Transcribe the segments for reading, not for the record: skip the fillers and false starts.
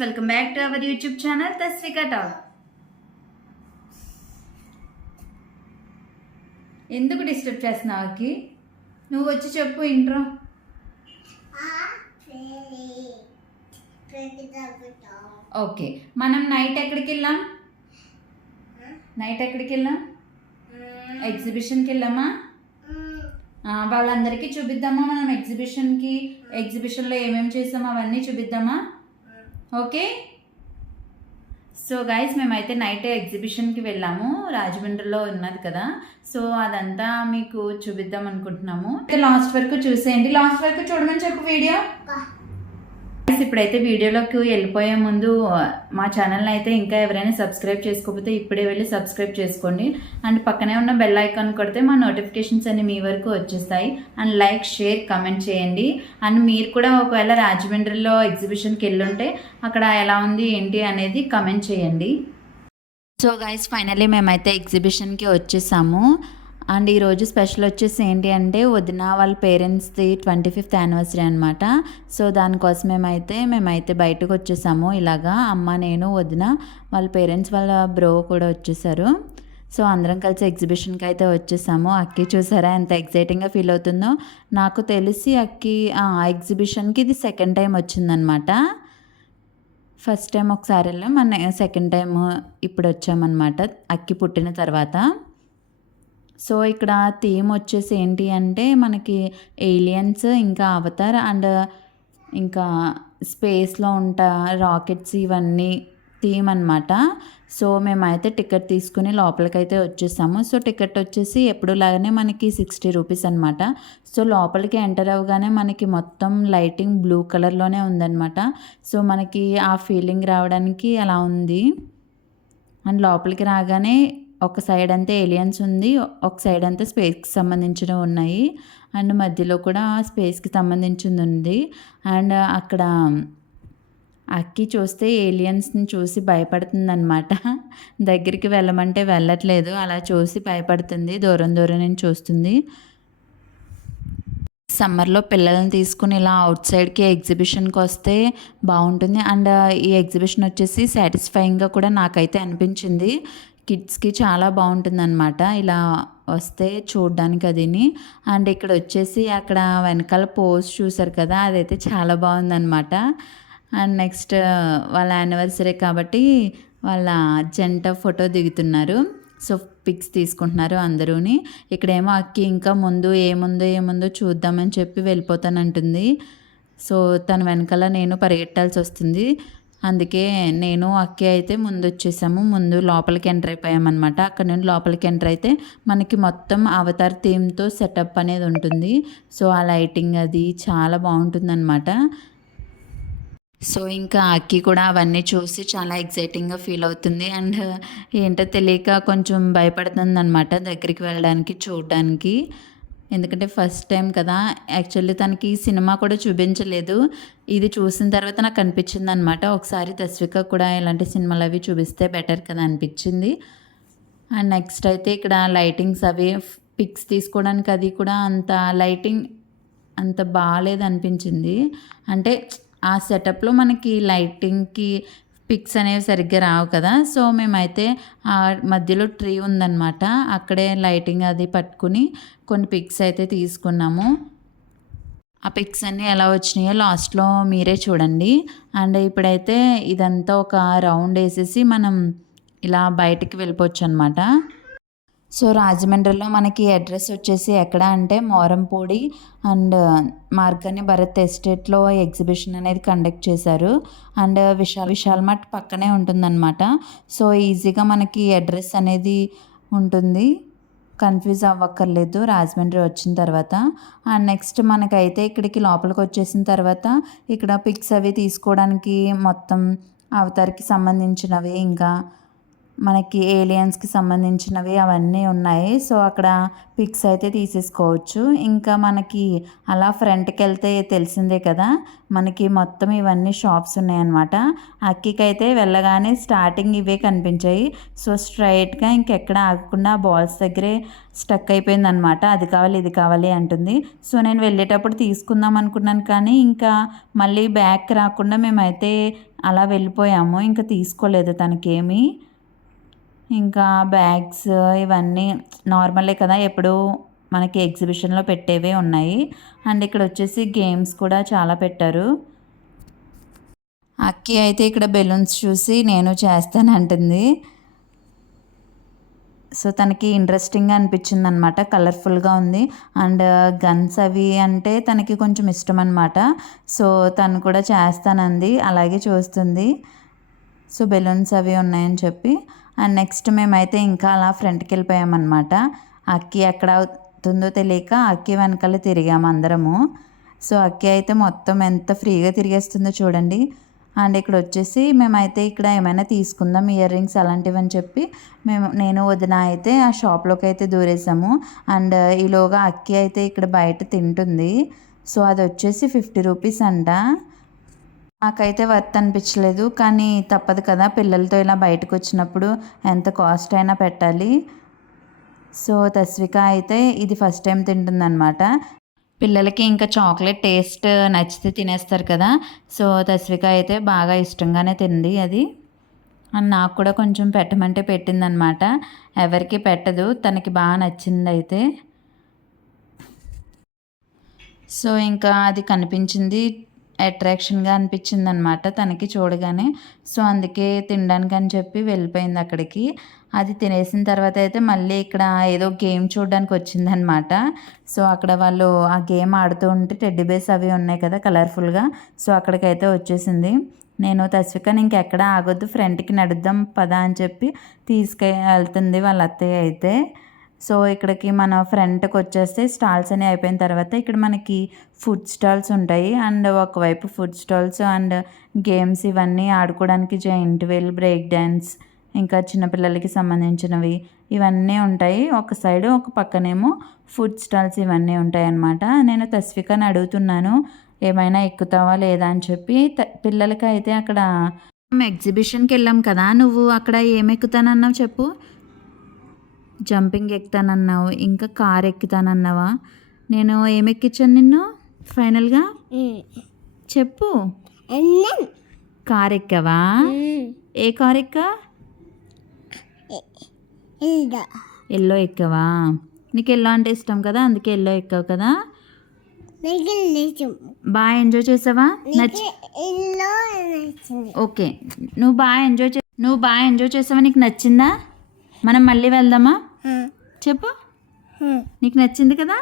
Welcome back to our YouTube channel Taswika talk. ఎందుకు disturb చేస్తున్నావు అక్కి? నువ్వు వచ్చి చెప్పు ఇంట్రో. ఓకే, మనం నైట్ ఎక్కడికి వెళ్ళాం? ఎగ్జిబిషన్కి వెళ్ళామా? వాళ్ళందరికీ చూపిద్దామా? మనం ఎగ్జిబిషన్లో ఏమేమి చేసామో అవన్నీ చూపిద్దామా? ఓకే, సో గైస్ మేమైతే నైట్ ఎగ్జిబిషన్కి వెళ్ళాము. రాజమండ్రిలో ఉన్నది కదా, సో అదంతా మీకు చూపిద్దాం అనుకుంటున్నాము. లాస్ట్ వరకు చూసేయండి. లాస్ట్ వరకు చూడమని చెప్పు వీడియో. ఇప్పుడైతే వీడియోలోకి వెళ్ళిపోయే ముందు మా ఛానల్ని అయితే ఇంకా ఎవరైనా సబ్స్క్రైబ్ చేసుకోకపోతే ఇప్పుడే వెళ్ళి సబ్స్క్రైబ్ చేసుకోండి. అండ్ పక్కనే ఉన్న బెల్ ఐకాన్ కొడితే మా నోటిఫికేషన్స్ అన్ని మీ వరకు వచ్చేస్తాయి. అండ్ లైక్, షేర్, కమెంట్ చేయండి. అండ్ మీరు కూడా ఒకవేళ రాజమండ్రిలో ఎగ్జిబిషన్కి వెళ్ళుంటే అక్కడ ఎలా ఉంది ఏంటి అనేది కమెంట్ చేయండి. సో గైస్ ఫైనల్లీ మేమైతే ఎగ్జిబిషన్కి వచ్చేసాము. అండ్ ఈరోజు స్పెషల్ వచ్చేసి ఏంటి అంటే వదిన వాళ్ళ పేరెంట్స్ది 25th యానివర్సరీ అనమాట. సో దానికోసం మేమైతే బయటకు వచ్చేసాము. ఇలాగా అమ్మ, నేను, వదిన, వాళ్ళ పేరెంట్స్ వాళ్ళ బ్రో కూడా వచ్చేసారు. సో అందరం కలిసి ఎగ్జిబిషన్కి అయితే వచ్చేసాము. అక్కి చూసారా ఎంత ఎక్సైటింగ్గా ఫీల్ అవుతుందో. నాకు తెలిసి అక్కి ఎగ్జిబిషన్కి ఇది సెకండ్ టైం వచ్చిందనమాట. ఫస్ట్ టైం ఒకసారి వెళ్ళాం, మన సెకండ్ టైం ఇప్పుడు వచ్చామన్నమాట అక్కి పుట్టిన తర్వాత. సో ఇక్కడ థీమ్ వచ్చేసి ఏంటి అంటే మనకి ఏలియన్స్, ఇంకా అవతార్, అండ్ ఇంకా స్పేస్లో ఉంటా రాకెట్స్, ఇవన్నీ థీమ్ అనమాట. సో మేమైతే టికెట్ తీసుకుని లోపలికైతే వచ్చేసాము. సో టికెట్ వచ్చేసి ఎప్పుడులాగానే మనకి 60 రూపీస్ అనమాట. సో లోపలికి ఎంటర్ అవ్వగానే మనకి మొత్తం లైటింగ్ బ్లూ కలర్లోనే ఉందన్నమాట. సో మనకి ఆ ఫీలింగ్ రావడానికి అలా ఉంది. అండ్ లోపలికి రాగానే ఒక సైడ్ అంతా ఏలియన్స్ ఉంది, ఒక సైడ్ అంతా స్పేస్కి సంబంధించినవి ఉన్నాయి. అండ్ మధ్యలో కూడా స్పేస్కి సంబంధించింది ఉంది. అండ్ అక్కడ అక్కి చూస్తే ఏలియన్స్ని చూసి భయపడుతుంది అనమాట. దగ్గరికి వెళ్ళమంటే వెళ్ళట్లేదు, అలా చూసి భయపడుతుంది, దూరం నుంచి చూస్తుంది. సమ్మర్లో పిల్లల్ని తీసుకుని ఇలా అవుట్ సైడ్కి ఎగ్జిబిషన్కి వస్తే బాగుంటుంది. అండ్ ఈ ఎగ్జిబిషన్ వచ్చేసి సాటిస్ఫైయింగ్గా కూడా నాకైతే అనిపించింది. కిడ్స్కి చాలా బాగుంటుంది అనమాట ఇలా వస్తే చూడడానికి అదిని. అండ్ ఇక్కడ వచ్చేసి అక్కడ వెనకాల పోస్ట్ చూసారు కదా, అదైతే చాలా బాగుందన్నమాట. అండ్ నెక్స్ట్ వాళ్ళ యానివర్సరీ కాబట్టి వాళ్ళ జంట ఫోటో దిగుతున్నారు. సో పిక్స్ తీసుకుంటున్నారు అందరూని. ఇక్కడేమో అక్కి ఇంకా ముందు ఏముందో చూద్దామని చెప్పి వెళ్ళిపోతానంటుంది. సో తన వెనకాల నేను పరిగెట్టాల్సి వస్తుంది. అందుకే నేను అక్కి అయితే ముందు వచ్చేసాము. ముందు లోపలికి ఎంటర్ అయిపోయామన్నమాట. అక్కడ నుండి లోపలికి ఎంటర్ అయితే మనకి మొత్తం అవతార్ థీమ్తో సెటప్ అనేది ఉంటుంది. సో ఆ లైటింగ్ అది చాలా బాగుంటుందన్నమాట. సో ఇంకా అక్కి కూడా అవన్నీ చూసి చాలా ఎక్సైటింగ్గా ఫీల్ అవుతుంది. అండ్ ఏంటో తెలియక కొంచెం భయపడుతుంది అనమాట దగ్గరికి వెళ్ళడానికి, చూడడానికి. ఎందుకంటే ఫస్ట్ టైం కదా, యాక్చువల్లీ తనకి సినిమా కూడా చూపించలేదు. ఇది చూసిన తర్వాత నాకు అనిపించింది అనమాట, ఒకసారి తస్విక కూడా ఇలాంటి సినిమాలు అవి చూపిస్తే బెటర్ కదా అనిపించింది. అండ్ నెక్స్ట్ అయితే ఇక్కడ లైటింగ్స్ అవి పిక్స్ తీసుకోవడానికి అది కూడా అంత లైటింగ్ అంత బాగాలేదు అనిపించింది. అంటే ఆ సెటప్లో మనకి లైటింగ్కి పిక్స్ అనేవి సరిగ్గా రావు కదా. సో మేమైతే ఆ మధ్యలో ట్రీ ఉందన్నమాట, అక్కడే లైటింగ్ అది పట్టుకుని కొన్ని పిక్స్ అయితే తీసుకున్నాము. ఆ పిక్స్ అన్నీ ఎలా వచ్చినాయో లాస్ట్లో మీరే చూడండి. అండ్ ఇప్పుడైతే ఇదంతా ఒక రౌండ్ వేసేసి మనం ఇలా బయటికి వెళ్ళిపోవచ్చు అనమాట. సో రాజమండ్రిలో మనకి అడ్రస్ వచ్చేసి ఎక్కడ అంటే మోరంపూడి అండ్ మార్గని భరత్ ఎస్టేట్లో ఎగ్జిబిషన్ అనేది కండక్ట్ చేశారు. అండ్ విశాల్ మట్ పక్కనే ఉంటుందన్నమాట. సో ఈజీగా మనకి అడ్రస్ అనేది ఉంటుంది, కన్ఫ్యూజ్ అవ్వక్కర్లేదు రాజమండ్రి వచ్చిన తర్వాత. అండ్ నెక్స్ట్ మనకైతే ఇక్కడికి లోపలికి వచ్చేసిన తర్వాత ఇక్కడ పిక్స్ అవి తీసుకోవడానికి మొత్తం అవతార్కి సంబంధించినవి, ఇంకా మనకి ఏలియన్స్కి సంబంధించినవి అవన్నీ ఉన్నాయి. సో అక్కడ పిక్స్ అయితే తీసేసుకోవచ్చు. ఇంకా మనకి అలా ఫ్రంట్కి వెళ్తే తెలిసిందే కదా, మనకి మొత్తం ఇవన్నీ షాప్స్ ఉన్నాయన్నమాట. అక్కికైతే వెళ్ళగానే స్టార్టింగ్ ఇవే కనిపించాయి. సో స్ట్రైట్గా ఇంకెక్కడ ఆగకుండా బాల్స్ దగ్గరే స్టక్ అయిపోయిందనమాట. అది కావాలి ఇది కావాలి అంటుంది. సో నేను వెళ్ళేటప్పుడు తీసుకుందాం అనుకున్నాను, కానీ ఇంకా మళ్ళీ బ్యాక్ రాకుండా మేమైతే అలా వెళ్ళిపోయాము. ఇంకా తీసుకోలేదు తనకేమీ. ఇంకా బ్యాగ్స్ ఇవన్నీ నార్మలే కదా, ఎప్పుడు మనకి ఎగ్జిబిషన్లో పెట్టేవే ఉన్నాయి. అండ్ ఇక్కడ వచ్చేసి గేమ్స్ కూడా చాలా పెట్టారు. అక్కి అయితే ఇక్కడ బెలూన్స్ చూసి నేను చేస్తానంటుంది. సో తనకి ఇంట్రెస్టింగ్గా అనిపించింది అనమాట, కలర్ఫుల్గా ఉంది. అండ్ గన్స్ అవి అంటే తనకి కొంచెం ఇష్టం అనమాట. సో తను కూడా చేస్తానంది, అలాగే చూస్తుంది. సో బెలూన్స్ అవి ఉన్నాయని చెప్పి. అండ్ నెక్స్ట్ మేమైతే ఇంకా అలా ఫ్రంట్కి వెళ్ళిపోయామన్నమాట. అక్కి ఎక్కడ అవుతుందో తెలియక అక్కి వెనకాల తిరిగాము అందరము. సో అక్కి అయితే మొత్తం ఎంత ఫ్రీగా తిరిగేస్తుందో చూడండి. అండ్ ఇక్కడ వచ్చేసి మేమైతే ఇక్కడ ఏమైనా తీసుకుందాం ఇయర్ రింగ్స్ అలాంటివి అని చెప్పి నేను వదిన అయితే ఆ షాప్లోకి అయితే దూరేసాము. అండ్ ఈలోగా అక్కి అయితే ఇక్కడ బయట తింటుంది. సో అది వచ్చేసి 50 రూపీస్ అంట. నాకైతే వర్త్ అనిపించలేదు, కానీ తప్పదు కదా, పిల్లలతో ఇలా బయటకు వచ్చినప్పుడు ఎంత కాస్ట్ అయినా పెట్టాలి. సో తస్విక అయితే ఇది ఫస్ట్ టైం తింటుందన్నమాట. పిల్లలకి ఇంకా చాక్లెట్ టేస్ట్ నచ్చితే తినేస్తారు కదా. సో తస్విక అయితే బాగా ఇష్టంగానే తింది అది. అండ్ నాకు కూడా కొంచెం పెట్టమంటే పెట్టిందనమాట. ఎవరికి పెట్టదు, తనకి బాగా నచ్చింది అయితే. సో ఇంకా అది కనిపించింది, అట్రాక్షన్గా అనిపించింది అనమాట తనకి చూడగానే. సో అందుకే తినడానికి అని చెప్పి వెళ్ళిపోయింది అక్కడికి. అది తినేసిన తర్వాత అయితే మళ్ళీ ఇక్కడ ఏదో గేమ్ చూడడానికి వచ్చిందనమాట. సో అక్కడ వాళ్ళు ఆ గేమ్ ఆడుతూ ఉంటే టెడ్డీ బేర్స్ అవి ఉన్నాయి కదా కలర్ఫుల్గా. సో అక్కడికైతే వచ్చేసింది. నేను తస్వికని ఇంకెక్కడ ఆగొద్దు, ఫ్రంట్కి నడుద్దాం పదా అని చెప్పి తీసుకెళ్తుంది వాళ్ళ అత్తయ్య అయితే. సో ఇక్కడికి మన ఫ్రంట్కి వచ్చేస్తే స్టాల్స్ అనేవి అయిపోయిన తర్వాత ఇక్కడ మనకి ఫుడ్ స్టాల్స్ ఉంటాయి. అండ్ ఒకవైపు ఫుడ్ స్టాల్స్ అండ్ గేమ్స్ ఇవన్నీ ఆడుకోవడానికి జైంట్ వీల్, బ్రేక్ డ్యాన్స్, ఇంకా చిన్నపిల్లలకి సంబంధించినవి ఇవన్నీ ఉంటాయి. ఒక సైడు ఒక పక్కనేమో ఫుడ్ స్టాల్స్ ఇవన్నీ ఉంటాయి అన్నమాట. నేను తస్వికని అడుగుతున్నాను ఏమైనా ఎక్కుతావా లేదా అని చెప్పి. పిల్లలకి అయితే అక్కడ ఎగ్జిబిషన్కి వెళ్ళాం కదా, నువ్వు అక్కడ ఏమి ఎక్కుతానన్నావు చెప్పు. జంపింగ్ ఎక్కుతానన్నావు, ఇంకా కార్ ఎక్కుతానన్నావా? నేను ఏమి ఎక్కించాను నిన్ను ఫైనల్గా చెప్పు. కార్ ఎక్కావా? ఏ కార్ ఎక్కా? ఎల్లో ఎక్కావా? నీకు ఎల్లో అంటే ఇష్టం కదా, అందుకే ఎల్లో ఎక్కావు కదా. బాగా ఎంజాయ్ చేసావా? ఓకే, నువ్వు బాగా ఎంజాయ్ చేసావా? నీకు నచ్చిందా? మనం మళ్ళీ వెళ్దామా చెప్పు. నీకు నచ్చింది కదా?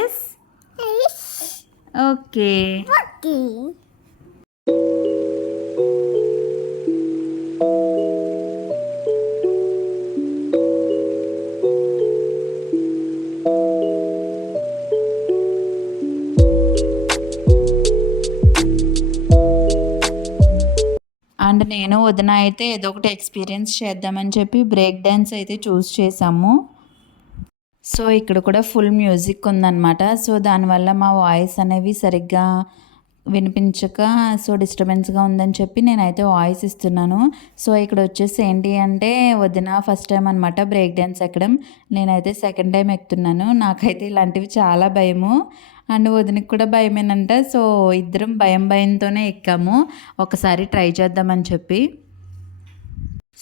Yes, okay. అండ్ నేను వదిన అయితే ఏదో ఒకటి ఎక్స్పీరియన్స్ చేద్దామని చెప్పి బ్రేక్ డ్యాన్స్ అయితే చూస్ చేసాము. సో ఇక్కడ కూడా ఫుల్ మ్యూజిక్ ఉందన్నమాట. సో దానివల్ల మా వాయిస్ అనేవి సరిగ్గా వినిపించక సో డిస్టర్బెన్స్గా ఉందని చెప్పి నేనైతే వాయిస్ ఇస్తున్నాను. సో ఇక్కడ వచ్చేసి ఏంటి అంటే వదిన ఫస్ట్ టైం అనమాట బ్రేక్ డ్యాన్స్ ఎక్కడం, నేనైతే సెకండ్ టైం ఎక్కుతున్నాను. నాకైతే ఇలాంటివి చాలా భయము, అండ్ వదినకి కూడా భయమేనంట. సో ఇద్దరం భయంతోనే ఎక్కాము, ఒకసారి ట్రై చేద్దామని చెప్పి.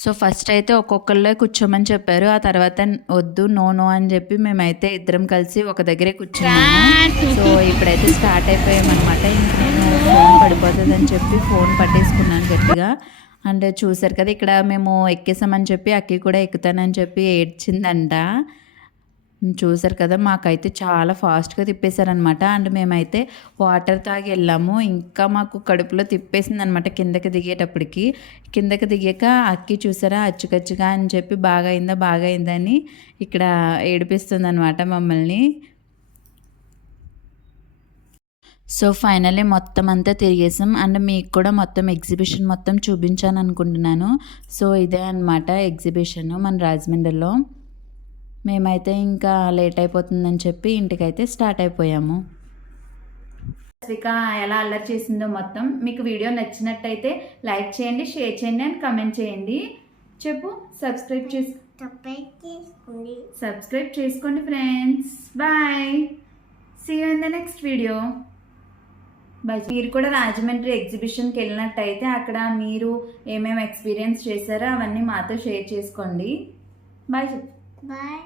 సో ఫస్ట్ అయితే ఒక్కొక్కళ్ళే కూర్చోమని చెప్పారు, ఆ తర్వాత వద్దు నో అని చెప్పి మేమైతే ఇద్దరం కలిసి ఒక దగ్గరే కూర్చున్నాము. సో ఇప్పుడైతే స్టార్ట్ అయిపోయామన్నమాట. ఇంక నేను ఫోన్ పడిపోతుందని చెప్పి ఫోన్ పట్టేసుకున్నాను గట్టిగా. అండ్ చూసారు కదా ఇక్కడ మేము ఎక్కేసామని చెప్పి అక్కి కూడా ఎక్కుతానని చెప్పి ఏడ్చిందంట. చూసారు కదా, మాకైతే చాలా ఫాస్ట్గా తిప్పేశారనమాట. అండ్ మేమైతే వాటర్ తాగి వెళ్ళాము, ఇంకా మాకు కడుపులో తిప్పేసింది అనమాట కిందకి దిగేటప్పటికి. కిందకి దిగాక అక్కి చూసారా అచ్చుకచ్చుగా అని చెప్పి బాగా అయిందా అని ఇక్కడ ఏడిపిస్తుంది అనమాట మమ్మల్ని. సో ఫైనల్లీ మొత్తం అంతా తిరిగేసాం అండ్ మీకు కూడా మొత్తం ఎగ్జిబిషన్ మొత్తం చూపించాను అనుకుంటున్నాను. సో ఇదే అనమాట ఎగ్జిబిషన్ మన రాజమండ్రిలో. మేమైతే ఇంకా లేట్ అయిపోతుందని చెప్పి ఇంటికైతే స్టార్ట్ అయిపోయాము. రష్మిక ఎలా అల్లరి చేసిందో మొత్తం మీకు వీడియో నచ్చినట్టయితే లైక్ చేయండి, షేర్ చేయండి అండ్ కామెంట్ చేయండి. చెప్పు. సబ్స్క్రైబ్ చేసుకోండి friends. Bye. See you in the next video. Bye. మీరు కూడా రాజమండ్రి ఎగ్జిబిషన్కి వెళ్ళినట్టయితే అక్కడ మీరు ఏమేమి ఎక్స్పీరియన్స్ చేశారో అవన్నీ మాతో షేర్ చేసుకోండి. బాయ్ చెప్పు. బాయ్.